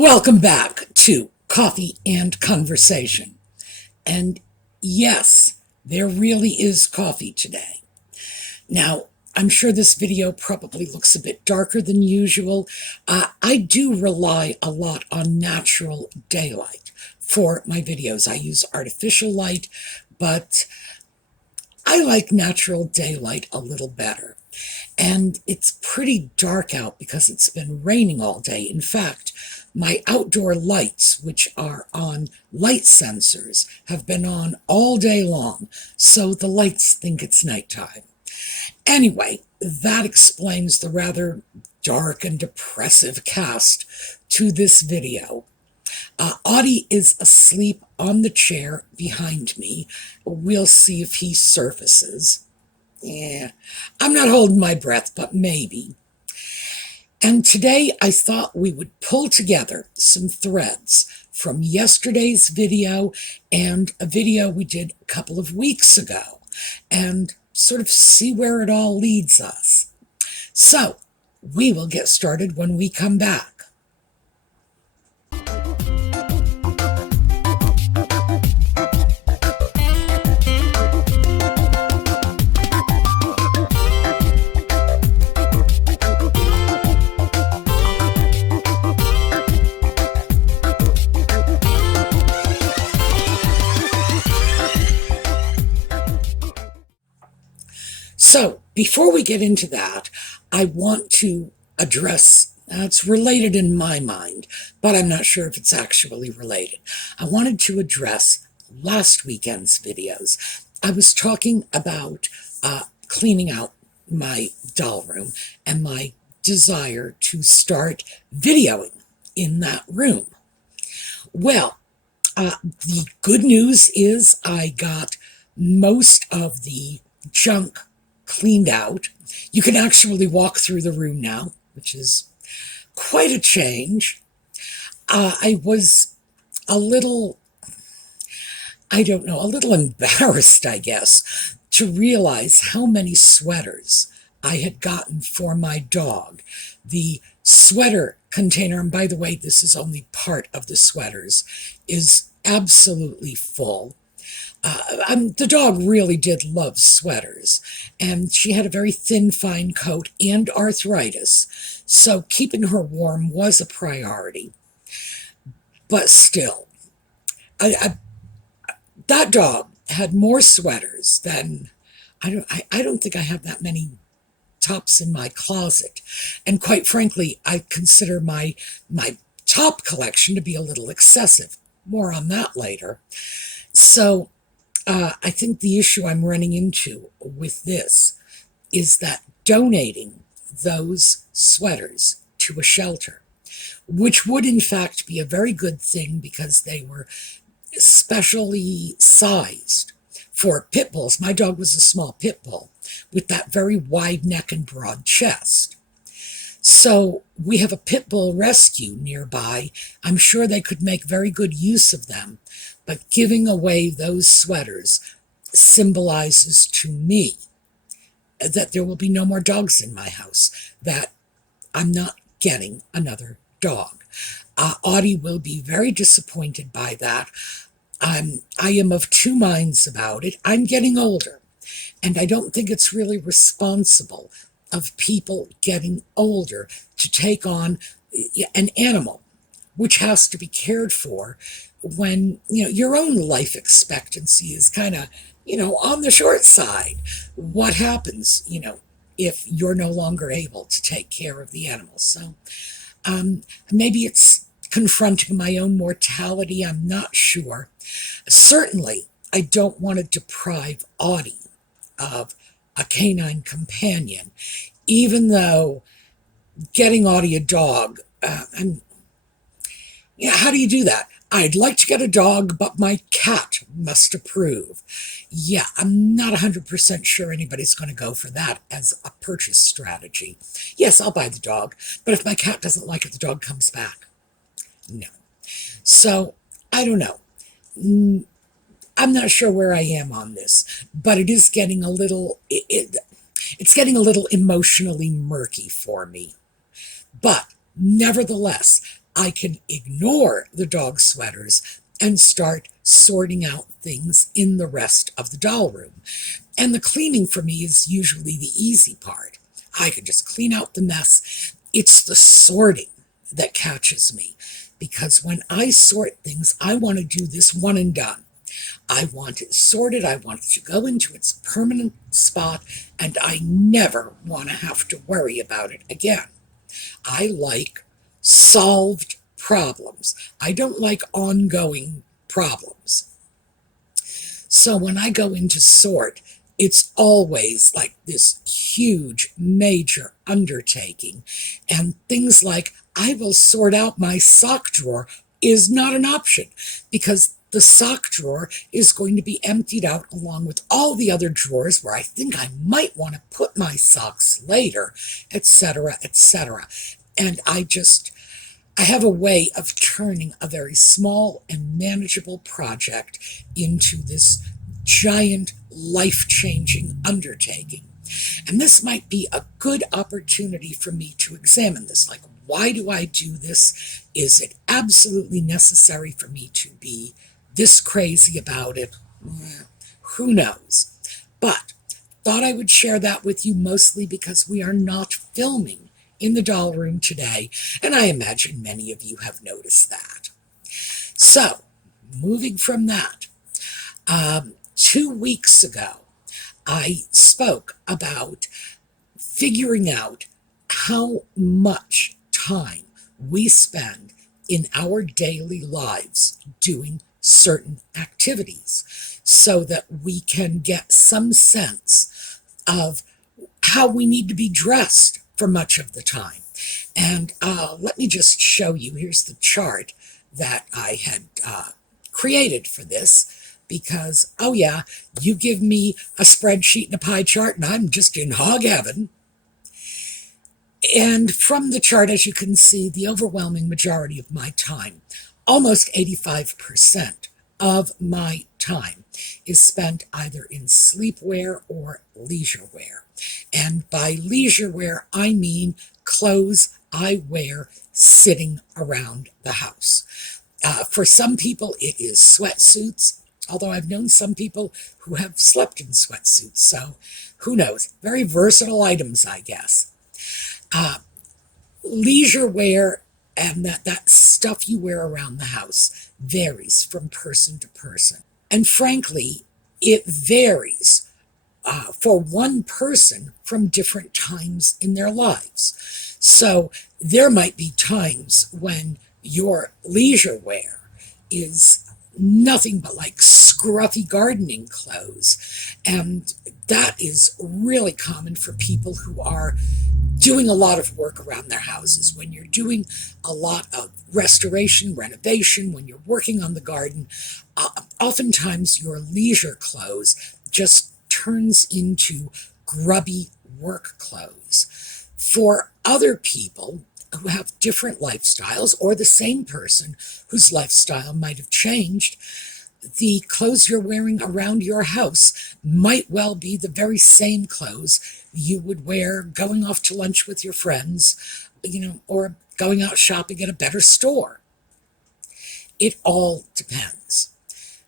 Welcome back to Coffee and Conversation. And yes, there really is coffee today. Now, I'm sure this video probably looks a bit darker than usual. I do rely a lot on natural daylight for my videos. I use artificial light, but I like natural daylight a little better. And it's pretty dark out because it's been raining all day. In fact, my outdoor lights, which are on light sensors, have been on all day long, so the lights think it's nighttime. Anyway, that explains the rather dark and depressive cast to this video. Audie is asleep on the chair behind me. We'll see if he surfaces. Yeah, I'm not holding my breath, but maybe. And today I thought we would pull together some threads from yesterday's video and a video we did a couple of weeks ago and sort of see where it all leads us. So we will get started when we come back. So, before we get into that, I want to address, it's related in my mind, but I'm not sure if it's actually related. I wanted to address last weekend's videos. I was talking about cleaning out my doll room and my desire to start videoing in that room. Well, the good news is I got most of the junk cleaned out. You can actually walk through the room now, which is quite a change. I was a little embarrassed, I guess, to realize how many sweaters I had gotten for my dog. The sweater container, and by the way, this is only part of the sweaters, is absolutely full. The dog really did love sweaters, and she had a very thin, fine coat and arthritis, so keeping her warm was a priority. But still, that dog had more sweaters than, I don't think I have that many tops in my closet. And quite frankly, I consider my top collection to be a little excessive. More on that later. So, I think the issue I'm running into with this is that donating those sweaters to a shelter, which would in fact be a very good thing because they were specially sized for pit bulls. My dog was a small pit bull with that very wide neck and broad chest. So we have a pit bull rescue nearby. I'm sure they could make very good use of them. But giving away those sweaters symbolizes to me that there will be no more dogs in my house, that I'm not getting another dog. Audie will be very disappointed by that. I am of two minds about it. I'm getting older, and I don't think it's really responsible of people getting older to take on an animal which has to be cared for when, your own life expectancy is kind of, on the short side. What happens, if you're no longer able to take care of the animals? So maybe it's confronting my own mortality. I'm not sure. Certainly, I don't want to deprive Audie of a canine companion, even though getting Audie a dog, how do you do that? I'd like to get a dog, but my cat must approve. Yeah, I'm not 100% sure anybody's going to go for that as a purchase strategy. Yes, I'll buy the dog, but if my cat doesn't like it, the dog comes back. No. So, I don't know. I'm not sure where I am on this, but it is getting a little, it's getting a little emotionally murky for me. But nevertheless, I can ignore the dog sweaters and start sorting out things in the rest of the doll room. And the cleaning for me is usually the easy part. I can just clean out the mess. It's the sorting that catches me, because when I sort things, I want to do this one and done. I want it sorted, I want it to go into its permanent spot, and I never want to have to worry about it again. I like solved problems. I don't like ongoing problems. So when I go in to sort, it's always like this huge, major undertaking. And things like, I will sort out my sock drawer is not an option, because the sock drawer is going to be emptied out along with all the other drawers where I think I might want to put my socks later, etc., etc. And I have a way of turning a very small and manageable project into this giant, life-changing undertaking. And this might be a good opportunity for me to examine this. Like, why do I do this? Is it absolutely necessary for me to be this crazy about it? Who knows? But thought I would share that with you, mostly because we are not filming in the doll room today, and I imagine many of you have noticed that. So, moving from that, 2 weeks ago, I spoke about figuring out how much time we spend in our daily lives doing certain activities, so that we can get some sense of how we need to be dressed for much of the time. And let me just show you. Here's the chart that I had created for this, because, oh yeah, you give me a spreadsheet and a pie chart and I'm just in hog heaven. And from the chart, as you can see, the overwhelming majority of my time, almost 85% of my time, is spent either in sleepwear or leisure wear. And by leisure wear, I mean clothes I wear sitting around the house. For some people, it is sweatsuits, although I've known some people who have slept in sweatsuits, so who knows? Very versatile items, I guess. Leisure wear and that stuff you wear around the house varies from person to person. And frankly, it varies for one person from different times in their lives. So there might be times when your leisure wear is nothing but like scruffy gardening clothes. And that is really common for people who are doing a lot of work around their houses. When you're doing a lot of restoration, renovation, when you're working on the garden, oftentimes your leisure clothes just turns into grubby work clothes. For other people who have different lifestyles, or the same person whose lifestyle might have changed, the clothes you're wearing around your house might well be the very same clothes you would wear going off to lunch with your friends, or going out shopping at a better store. It all depends.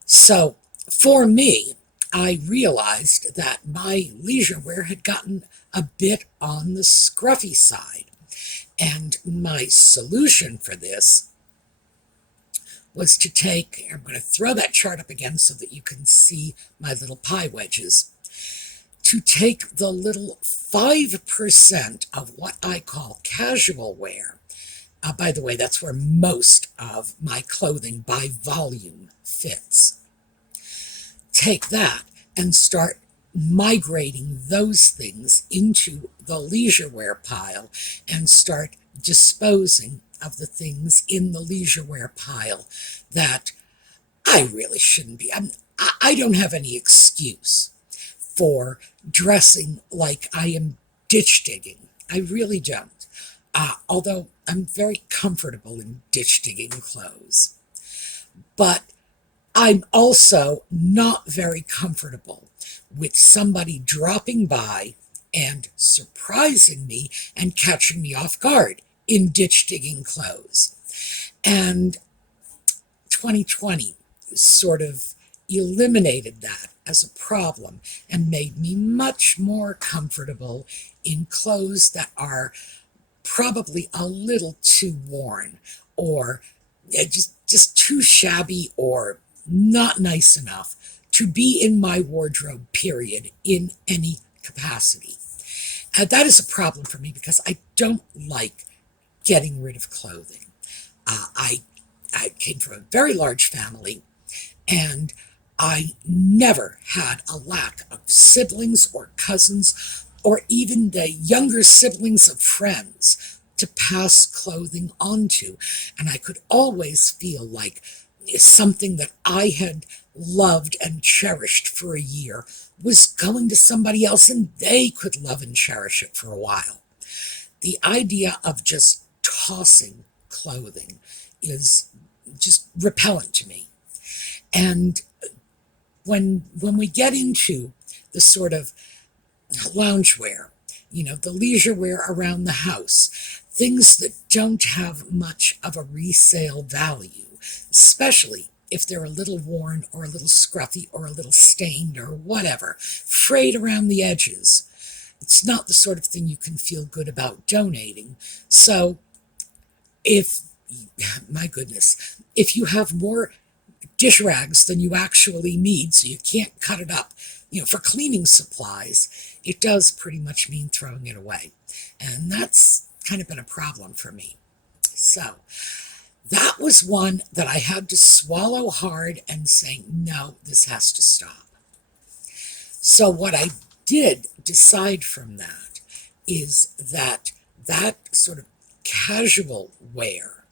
So for me, I realized that my leisure wear had gotten a bit on the scruffy side. And my solution for this was to take, I'm going to throw that chart up again so that you can see my little pie wedges, to take the little 5% of what I call casual wear. By the way, that's where most of my clothing by volume fits. Take that and start migrating those things into the leisure wear pile, and start disposing of the things in the leisure wear pile that I really shouldn't be. I don't have any excuse for dressing like I am ditch digging. I really don't. Although I'm very comfortable in ditch digging clothes. But I'm also not very comfortable with somebody dropping by and surprising me and catching me off guard in ditch digging clothes. And 2020 sort of eliminated that as a problem and made me much more comfortable in clothes that are probably a little too worn or just too shabby or not nice enough to be in my wardrobe, period, in any capacity. And that is a problem for me because I don't like getting rid of clothing. I came from a very large family, and I never had a lack of siblings or cousins or even the younger siblings of friends to pass clothing on to. And I could always feel like something that I had loved and cherished for a year was going to somebody else and they could love and cherish it for a while. The idea of just tossing clothing is just repellent to me. And when we get into the sort of loungewear, the leisure wear around the house, things that don't have much of a resale value, especially if they're a little worn or a little scruffy or a little stained or whatever, frayed around the edges, it's not the sort of thing you can feel good about donating. So my goodness, if you have more dish rags than you actually need, so you can't cut it up, for cleaning supplies, it does pretty much mean throwing it away. And that's kind of been a problem for me. So that was one that I had to swallow hard and say, no, this has to stop. So what I did decide from that is that sort of casual wear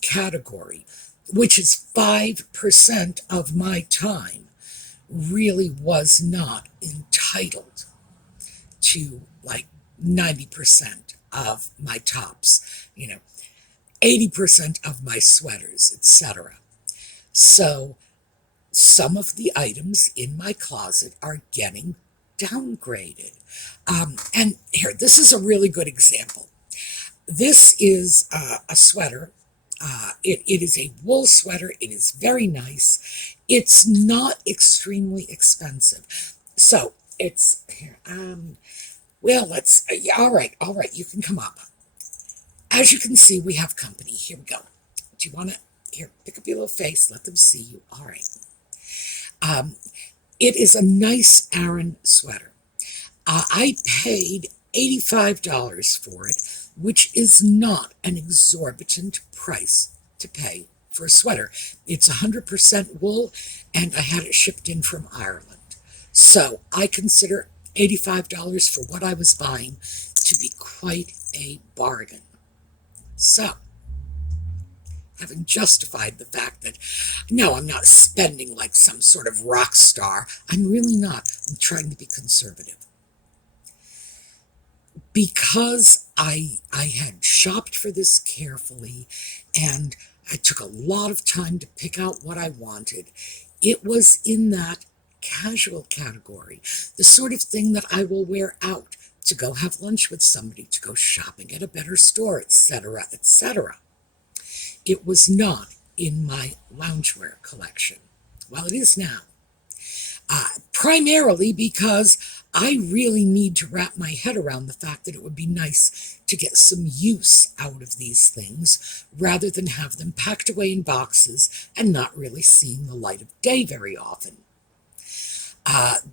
category, which is 5% of my time, really was not entitled to like 90% of my tops, 80% of my sweaters, etc. So some of the items in my closet are getting downgraded. And here, this is a really good example. This is a sweater. It is a wool sweater. It is very nice. It's not extremely expensive. So it's here. Well, let's. All right. You can come up. As you can see, we have company. Here we go. Do you want to? Here, pick up your little face. Let them see you. All right. It is a nice Aran sweater. I paid $85 for it, which is not an exorbitant price to pay for a sweater. It's 100% wool, and I had it shipped in from Ireland. So I consider $85 for what I was buying to be quite a bargain. So, having justified the fact that, no, I'm not spending like some sort of rock star, I'm really not. I'm trying to be conservative. Because I had shopped for this carefully and I took a lot of time to pick out what I wanted, it was in that casual category, the sort of thing that I will wear out to go have lunch with somebody, to go shopping at a better store, etc., etc. It was not in my loungewear collection. Well, it is now. Primarily because I really need to wrap my head around the fact that it would be nice to get some use out of these things rather than have them packed away in boxes and not really seeing the light of day very often.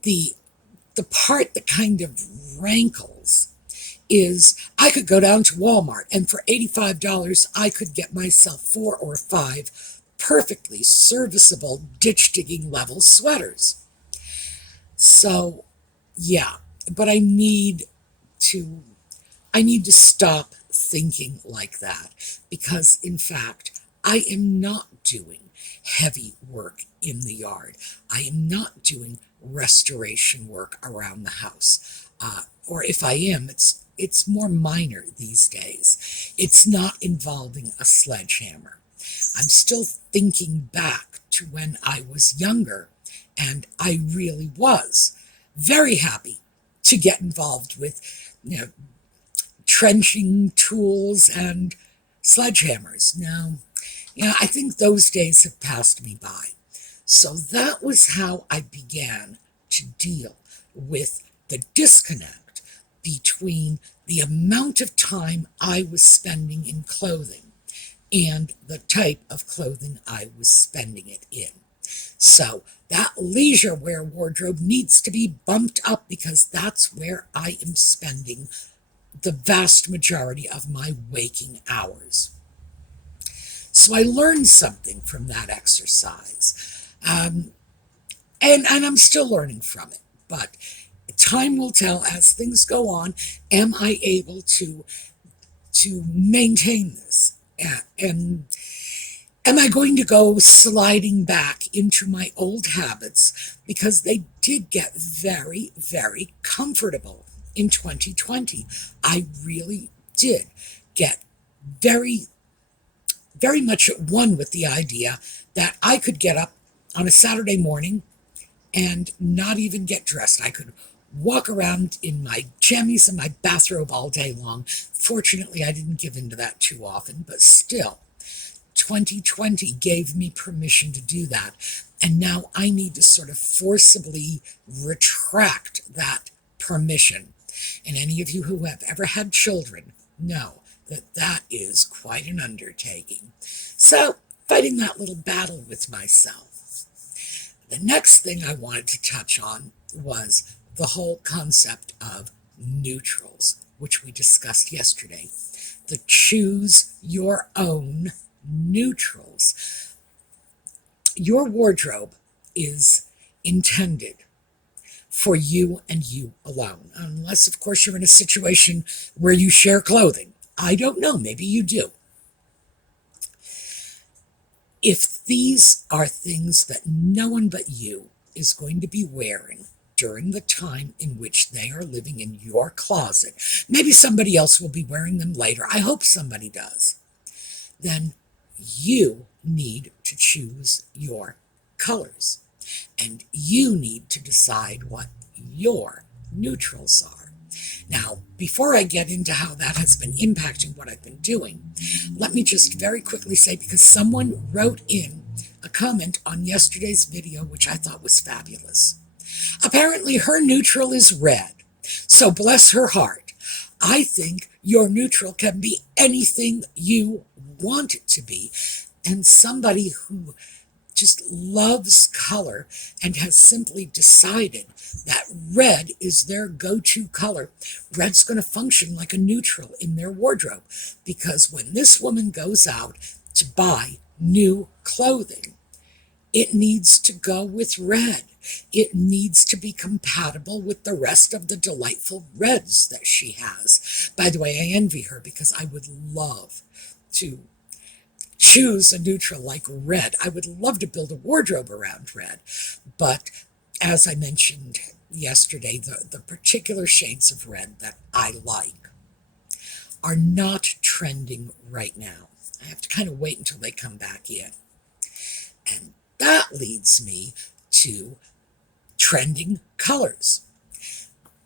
The part that kind of rankles is I could go down to Walmart and for $85 I could get myself 4 or 5 perfectly serviceable ditch digging level sweaters. So yeah, but I need to stop thinking like that because in fact I am not doing heavy work in the yard. I am not doing restoration work around the house. Or if I am, it's more minor these days. It's not involving a sledgehammer. I'm still thinking back to when I was younger, and I really was very happy to get involved with, trenching tools and sledgehammers. Now, Yeah, I think those days have passed me by. So that was how I began to deal with the disconnect between the amount of time I was spending in clothing and the type of clothing I was spending it in. So that leisure wear wardrobe needs to be bumped up because that's where I am spending the vast majority of my waking hours. So I learned something from that exercise. And I'm still learning from it. But time will tell as things go on, am I able to maintain this? And am I going to go sliding back into my old habits? Because they did get very, very comfortable in 2020. I really did get very, very much at one with the idea that I could get up on a Saturday morning and not even get dressed. I could walk around in my jammies and my bathrobe all day long. Fortunately, I didn't give in to that too often, but still, 2020 gave me permission to do that. And now I need to sort of forcibly retract that permission. And any of you who have ever had children know that that is quite an undertaking. So, fighting that little battle with myself. The next thing I wanted to touch on was the whole concept of neutrals, which we discussed yesterday. The choose your own neutrals. Your wardrobe is intended for you and you alone, unless, of course, you're in a situation where you share clothing. I don't know, maybe you do. If these are things that no one but you is going to be wearing during the time in which they are living in your closet, maybe somebody else will be wearing them later, I hope somebody does, then you need to choose your colors. And you need to decide what your neutrals are. Now, before I get into how that has been impacting what I've been doing, let me just very quickly say, because someone wrote in a comment on yesterday's video, which I thought was fabulous. Apparently, her neutral is red. So bless her heart. I think your neutral can be anything you want it to be. And somebody who just loves color and has simply decided that red is their go-to color. Red's going to function like a neutral in their wardrobe, because when this woman goes out to buy new clothing, it needs to go with red. It needs to be compatible with the rest of the delightful reds that she has. By the way, I envy her, because I would love to choose a neutral like red. I would love to build a wardrobe around red. But as I mentioned yesterday, the particular shades of red that I like are not trending right now. I have to kind of wait until they come back in. And that leads me to trending colors.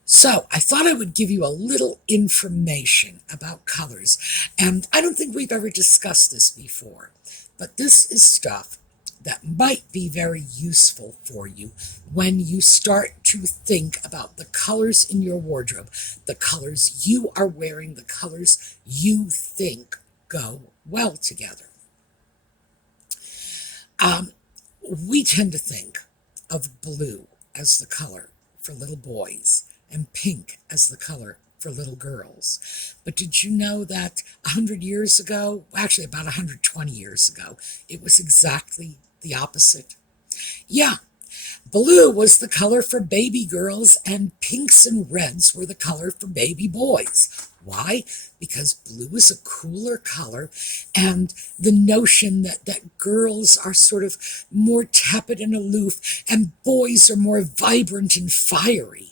So I thought I would give you a little information about colors. And I don't think we've ever discussed this before, but this is stuff that might be very useful for you when you start to think about the colors in your wardrobe, the colors you are wearing, the colors you think go well together. We tend to think of blue as the color for little boys and pink as the color for little girls. But did you know that 100 years ago, actually about 120 years ago, it was exactly the opposite? Yeah, blue was the color for baby girls and pinks and reds were the color for baby boys. Why? Because blue is a cooler color, and the notion that girls are sort of more tepid and aloof and boys are more vibrant and fiery.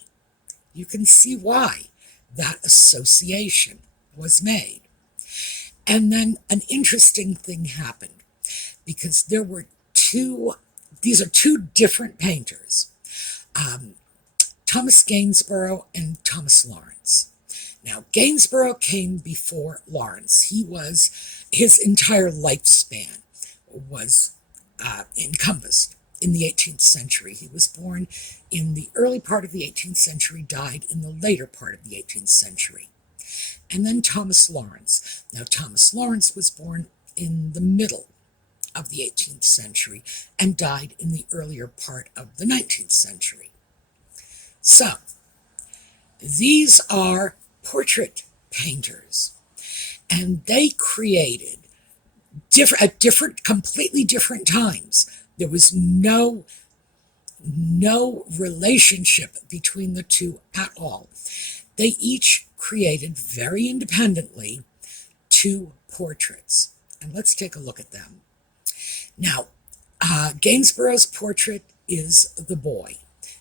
You can see why that association was made. And then an interesting thing happened, because there were these are two different painters, Thomas Gainsborough and Thomas Lawrence. Now, Gainsborough came before Lawrence. His entire lifespan was encompassed in the 18th century. He was born in the early part of the 18th century, died in the later part of the 18th century. And then Thomas Lawrence. Now, Thomas Lawrence was born in the middle of the 18th century and died in the earlier part of the 19th century. So, these are portrait painters, and they created at completely different times. There was no relationship between the two at all. They each created very independently 2 portraits, and let's take a look at them. Now, Gainsborough's portrait is the boy,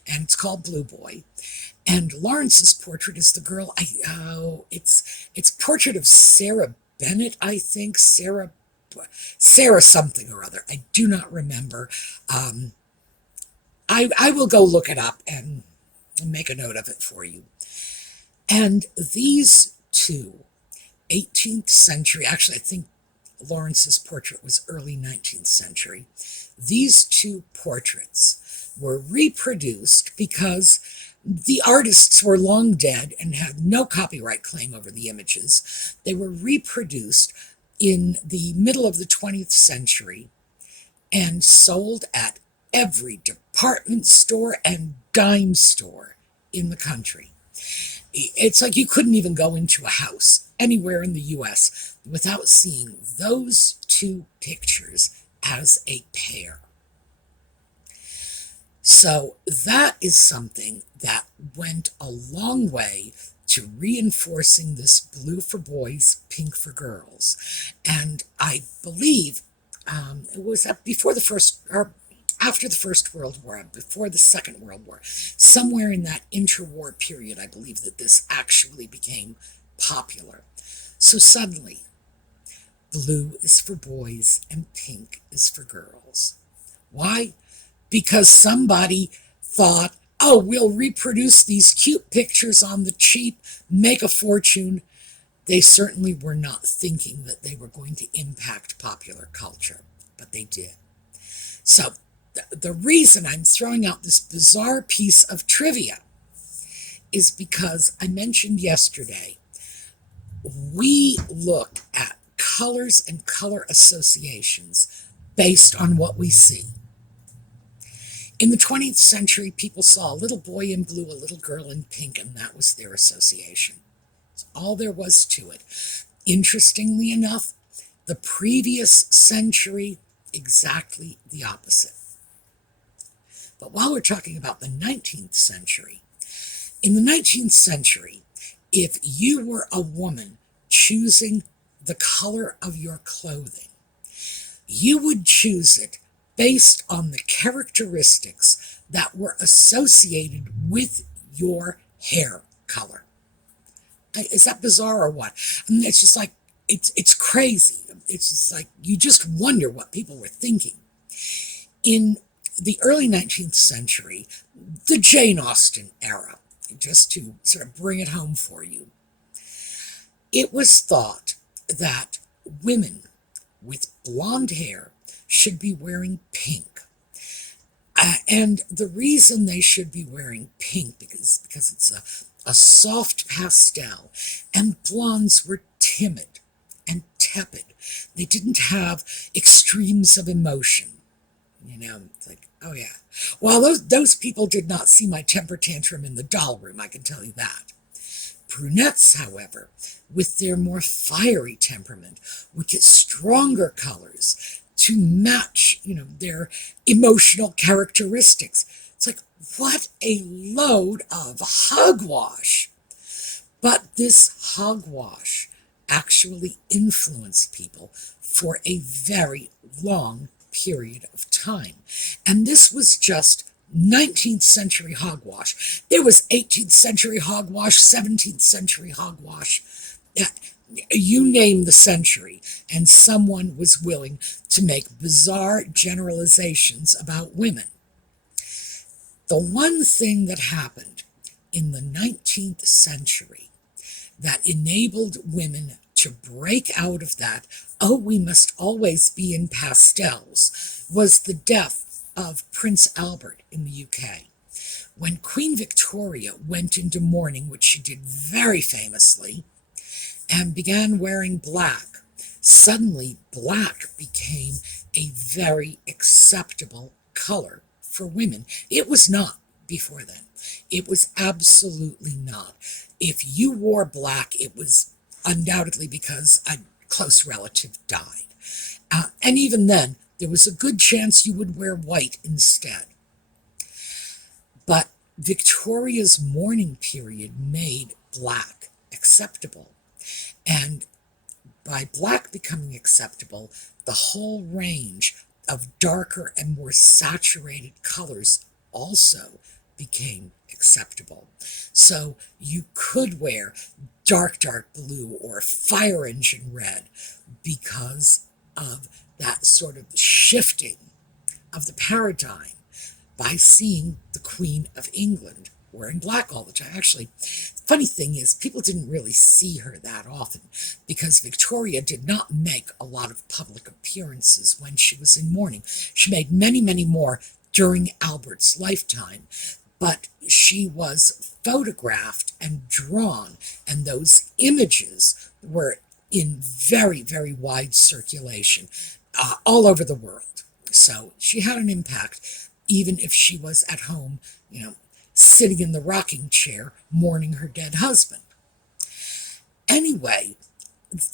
and it's called Blue Boy. And Lawrence's portrait is the girl. It's portrait of Sarah Bennett, I think. Sarah something or other. I do not remember. I will go look it up and make a note of it for you. And these 2 18th century, actually I think Lawrence's portrait was early 19th century. These 2 portraits were reproduced because the artists were long dead and had no copyright claim over the images. They were reproduced in the middle of the 20th century and sold at every department store and dime store in the country. It's like you couldn't even go into a house anywhere in the U.S. without seeing those 2 pictures as a pair. So that is something that went a long way to reinforcing this blue for boys, pink for girls. And I believe it was before the first, or after the First World War, before the Second World War, somewhere in that interwar period, I believe that this actually became popular. So suddenly, blue is for boys and pink is for girls. Why? Because somebody thought, oh, we'll reproduce these cute pictures on the cheap, make a fortune. They certainly were not thinking that they were going to impact popular culture, but they did. So the reason I'm throwing out this bizarre piece of trivia is because I mentioned yesterday, we look at colors and color associations based on what we see. In the 20th century, people saw a little boy in blue, a little girl in pink, and that was their association. That's all there was to it. Interestingly enough, the previous century, exactly the opposite. But while we're talking about the 19th century, in the 19th century, if you were a woman choosing the color of your clothing, you would choose it based on the characteristics that were associated with your hair color. Is that bizarre or what? I mean, it's just like, it's crazy. It's just like, you just wonder what people were thinking. In the early 19th century, the Jane Austen era, just to sort of bring it home for you, it was thought that women with blonde hair should be wearing pink. And the reason they should be wearing pink because it's a soft pastel, and blondes were timid and tepid. They didn't have extremes of emotion. You know, it's like, oh yeah. Well, those people did not see my temper tantrum in the doll room, I can tell you that. Brunettes, however, with their more fiery temperament, would get stronger colors to match, their emotional characteristics. It's like, what a load of hogwash. But this hogwash actually influenced people for a very long period of time. And this was just 19th century hogwash. There was 18th century hogwash, 17th century hogwash. You name the century, and someone was willing to make bizarre generalizations about women. The one thing that happened in the 19th century that enabled women to break out of that, oh, we must always be in pastels, was the death of Prince Albert in the UK. When Queen Victoria went into mourning, which she did very famously, and began wearing black, suddenly black became a very acceptable color for women. It was not before then. It was absolutely not. If you wore black, it was undoubtedly because a close relative died. And even then, there was a good chance you would wear white instead. But Victoria's mourning period made black acceptable. And by black becoming acceptable, the whole range of darker and more saturated colors also became acceptable. So you could wear dark blue or fire engine red because of that sort of shifting of the paradigm by seeing the Queen of England wearing black all the time. Actually, the funny thing is, people didn't really see her that often because Victoria did not make a lot of public appearances when she was in mourning. She made many, many more during Albert's lifetime, but she was photographed and drawn, and those images were in very, very wide circulation all over the world. So she had an impact, even if she was at home, sitting in the rocking chair mourning her dead husband. Anyway,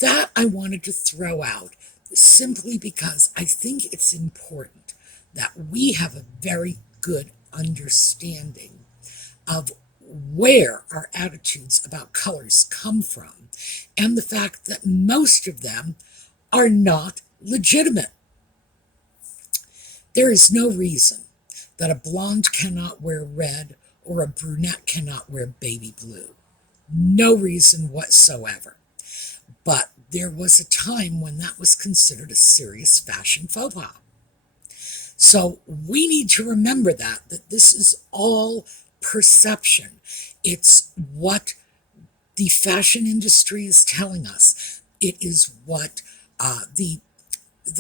that I wanted to throw out simply because I think it's important that we have a very good understanding of where our attitudes about colors come from, and the fact that most of them are not legitimate. There is no reason that a blonde cannot wear red or a brunette cannot wear baby blue. No reason whatsoever. But there was a time when that was considered a serious fashion faux pas. So we need to remember that this is all perception. It's what the fashion industry is telling us. It is what the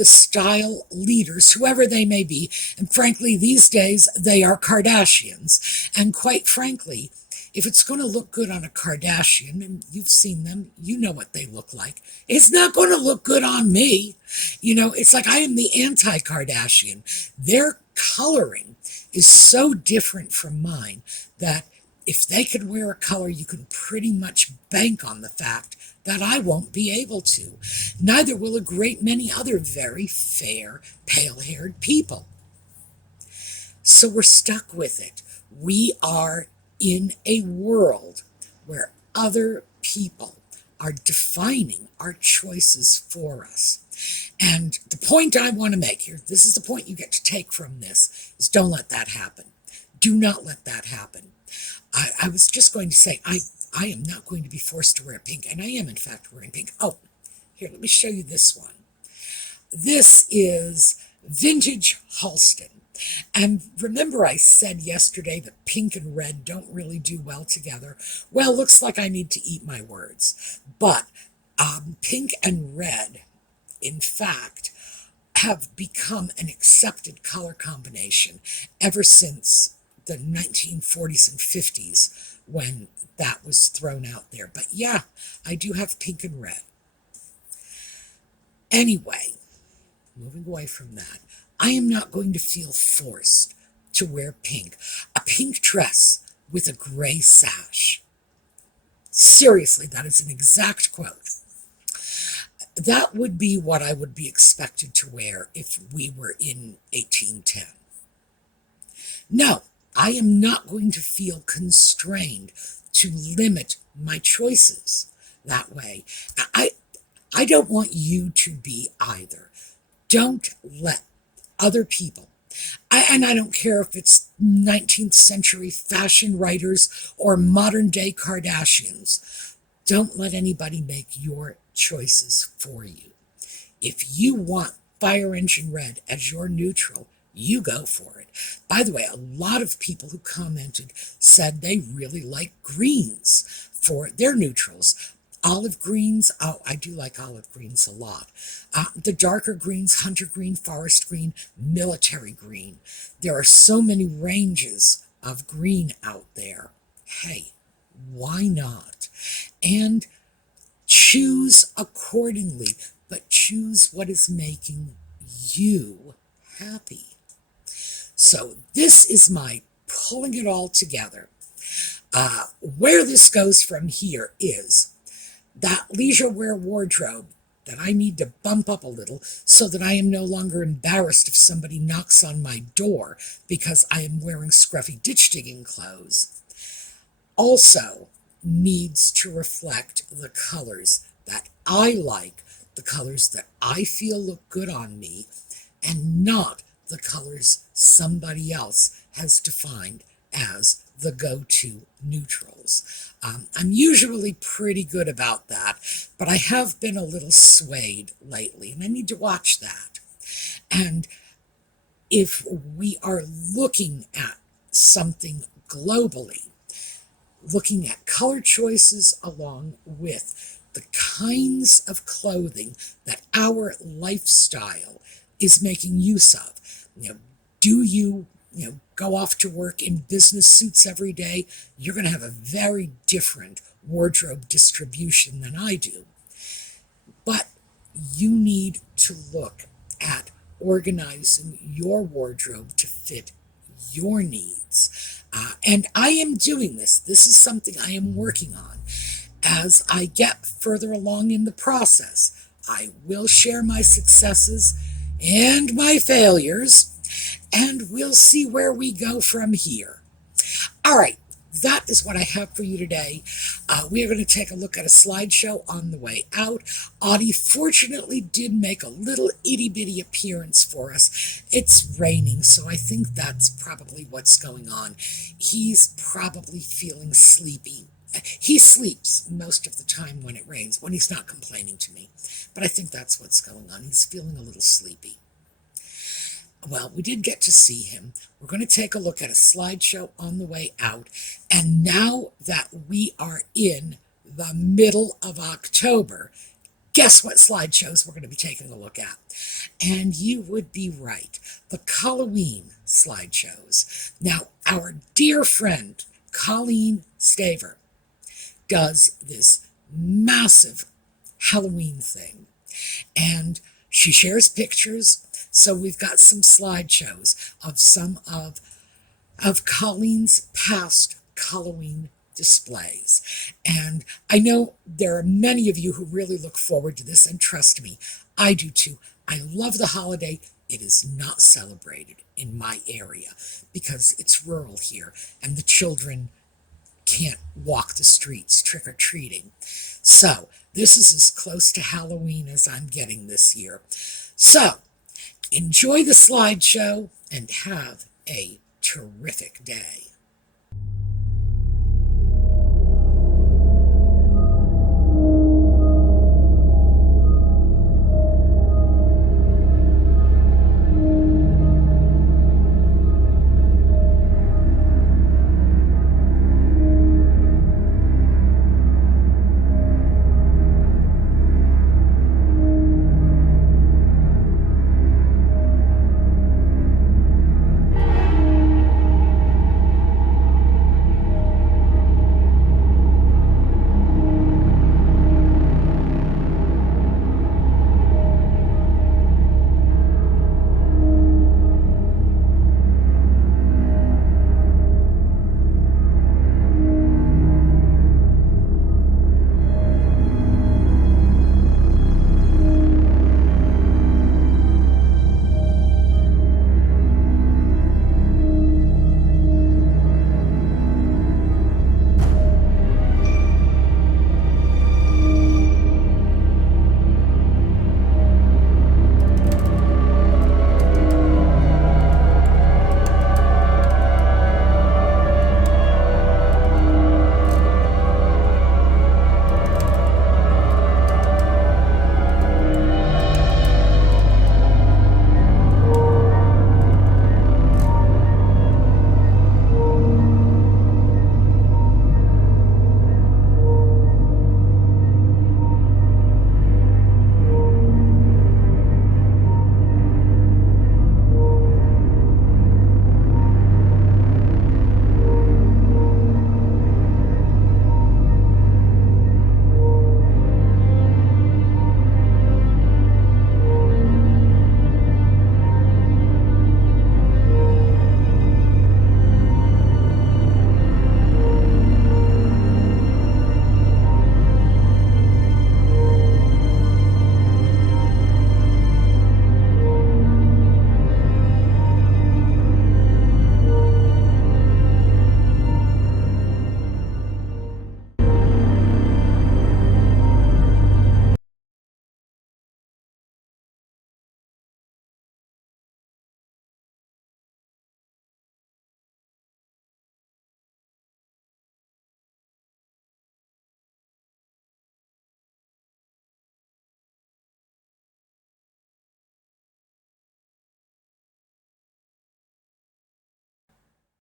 style leaders, whoever they may be, and frankly, these days, they are Kardashians. And quite frankly, if it's going to look good on a Kardashian, and you've seen them, you know what they look like, it's not going to look good on me. It's like I am the anti-Kardashian. Their coloring is so different from mine that if they could wear a color, you can pretty much bank on the fact that I won't be able to. Neither will a great many other very fair, pale-haired people. So we're stuck with it. We are in a world where other people are defining our choices for us. And the point I want to make here, this is the point you get to take from this, is don't let that happen. Do not let that happen. I was just going to say, I am not going to be forced to wear pink, and I am, in fact, wearing pink. Oh, here, let me show you this one. This is vintage Halston. And remember I said yesterday that pink and red don't really do well together? Well, looks like I need to eat my words. But pink and red, in fact, have become an accepted color combination ever since the 1940s and 50s when that was thrown out there. But yeah, I do have pink and red. Anyway, moving away from that, I am not going to feel forced to wear pink. A pink dress with a gray sash. Seriously, that is an exact quote. That would be what I would be expected to wear if we were in 1810. No, I am not going to feel constrained to limit my choices that way. I don't want you to be either. Don't let other people, and I don't care if it's 19th century fashion writers or modern day Kardashians, don't let anybody make your choices for you. If you want fire engine red as your neutral, you go for it. By the way, a lot of people who commented said they really like greens for their neutrals. Olive greens, oh, I do like olive greens a lot. The darker greens, hunter green, forest green, military green. There are so many ranges of green out there. Hey, why not? And choose accordingly, but choose what is making you happy. So this is my pulling it all together. Where this goes from here is that leisure wear wardrobe that I need to bump up a little so that I am no longer embarrassed if somebody knocks on my door because I am wearing scruffy ditch digging clothes, also needs to reflect the colors that I like, the colors that I feel look good on me, and not the colors somebody else has defined as the go-to neutrals. I'm usually pretty good about that, but I have been a little swayed lately, and I need to watch that. And if we are looking at something globally, looking at color choices along with the kinds of clothing that our lifestyle is making use of. Do you go off to work in business suits every day? You're going to have a very different wardrobe distribution than I do. But you need to look at organizing your wardrobe to fit your needs. And I am doing this. This is something I am working on. As I get further along in the process, I will share my successes and my failures, and we'll see where we go from here. All right, that is what I have for you today. We are going to take a look at a slideshow on the way out. Audie fortunately did make a little itty-bitty appearance for us. It's raining, so I think that's probably what's going on. He's probably feeling sleepy. He sleeps most of the time when it rains, when he's not complaining to me. But I think that's what's going on. He's feeling a little sleepy. Well, we did get to see him. We're going to take a look at a slideshow on the way out. And now that we are in the middle of October, guess what slideshows we're going to be taking a look at? And you would be right, the Halloween slideshows. Now, our dear friend, Colleen Staver, does this massive Halloween thing. And she shares pictures. So we've got some slideshows of some of Colleen's past Halloween displays. And I know there are many of you who really look forward to this, and trust me, I do too. I love the holiday. It is not celebrated in my area because it's rural here, and the children can't walk the streets trick-or-treating. So this is as close to Halloween as I'm getting this year. So enjoy the slideshow and have a terrific day.